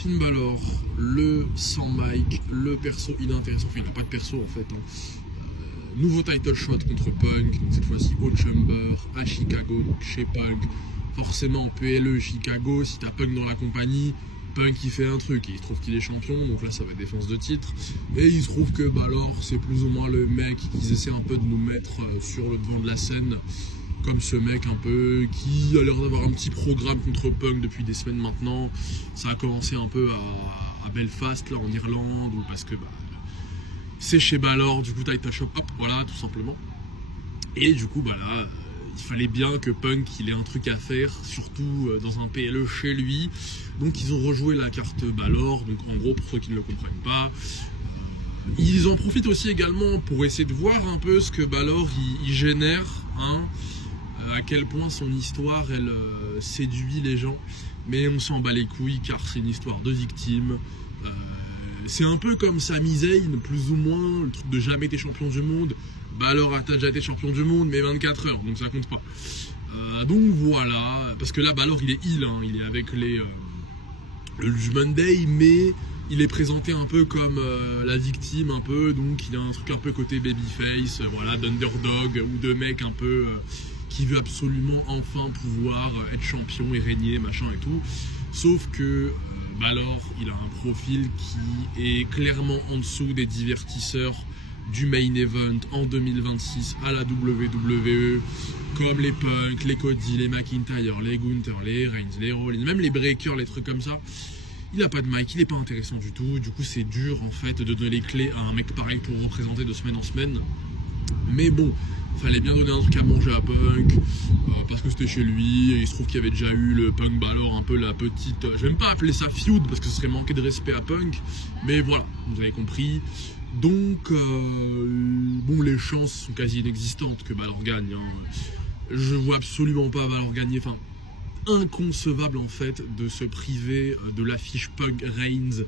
Finn Balor, le sans mic, le perso inintéressant, enfin il n'a pas de perso en fait. Nouveau title shot contre Punk, donc cette fois-ci au Chamber, à Chicago, donc chez Punk. Forcément PLE Chicago, si t'as Punk dans la compagnie, Punk il fait un truc, il trouve qu'il est champion, donc là ça va être défense de titre. Et il se trouve que Balor c'est plus ou moins le mec qu'ils essaient un peu de nous mettre sur le devant de la scène. Comme ce mec un peu qui a l'air d'avoir un petit programme contre Punk depuis des semaines maintenant. Ça a commencé un peu à Belfast là en Irlande, parce que c'est chez Balor, du coup title shop, hop voilà tout simplement. Et du coup là il fallait bien que Punk il ait un truc à faire, surtout dans un PLE chez lui. Donc ils ont rejoué la carte Balor, donc en gros pour ceux qui ne le comprennent pas. Ils en profitent aussi également pour essayer de voir un peu ce que Balor il génère, à quel point son histoire elle séduit les gens, mais on s'en bat les couilles car c'est une histoire de victime. C'est un peu comme Sami Zayn, plus ou moins, le truc de jamais été champion du monde. Balor a déjà été champion du monde, mais 24 heures, donc ça compte pas. Donc voilà, parce que là Balor il est heal, il est avec le Judgment Day, mais il est présenté un peu comme la victime un peu, donc il a un truc un peu côté babyface, voilà, d'underdog ou de mec un peu qui veut absolument enfin pouvoir être champion et régner, machin et tout. Sauf que Balor, il a un profil qui est clairement en dessous des divertisseurs du main event en 2026 à la WWE, comme les Punk, les Cody, les McIntyre, les Gunther, les Reigns, les Rollins, même les Breakers, les trucs comme ça. Il a pas de mic, il est pas intéressant du tout. Du coup, c'est dur en fait de donner les clés à un mec pareil pour représenter de semaine en semaine. Mais bon, fallait bien donner un truc à manger à Punk parce que c'était chez lui. Et il se trouve qu'il y avait déjà eu le Punk Balor, un peu la petite. Je vais même pas appeler ça feud parce que ce serait manquer de respect à Punk. Mais voilà, vous avez compris. Donc, bon, les chances sont quasi inexistantes que Balor gagne. Je vois absolument pas Balor gagner. Enfin, inconcevable en fait de se priver de l'affiche Punk Reigns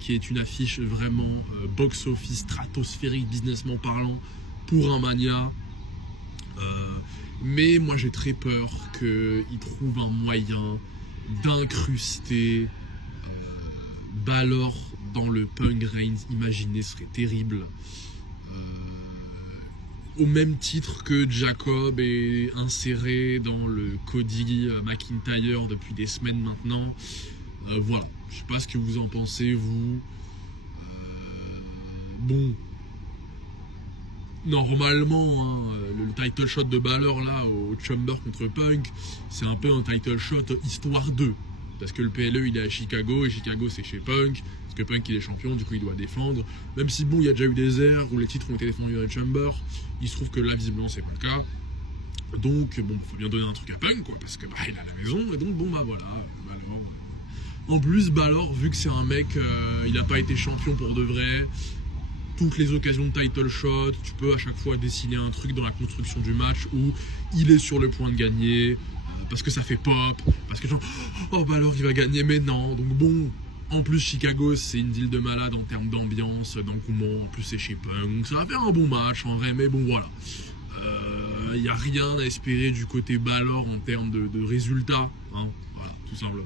qui est une affiche vraiment box-office stratosphérique, businessment parlant, pour un Mania. Mais moi j'ai très peur qu'il trouve un moyen d'incruster Balor dans le Punk Reigns. Imaginez, ce serait terrible. Au même titre que Jacob est inséré dans le Cody McIntyre depuis des semaines maintenant. Voilà, je sais pas ce que vous en pensez vous. Bon, normalement le title shot de Balor là au Chamber contre Punk, c'est un peu un title shot histoire 2. Parce que le PLE il est à Chicago et Chicago c'est chez Punk. Parce que Punk il est champion, du coup il doit défendre. Même si bon, il y a déjà eu des airs où les titres ont été défendus dans le Chamber, il se trouve que là visiblement c'est pas le cas. Donc bon, faut bien donner un truc à Punk quoi, parce que il est à la maison et donc bon voilà. Balor. En plus Balor, vu que c'est un mec, il a pas été champion pour de vrai. Toutes les occasions de title shot, tu peux à chaque fois dessiner un truc dans la construction du match où il est sur le point de gagner, parce que ça fait pop, parce que genre oh Balor il va gagner, mais non. Donc bon. En plus, Chicago, c'est une ville de malade en termes d'ambiance, d'engouement. En plus, c'est chez Punk. Donc, ça va faire un bon match en vrai. Mais bon, voilà. Il n'y a rien à espérer du côté Balor en termes de résultats. Voilà, tout simplement.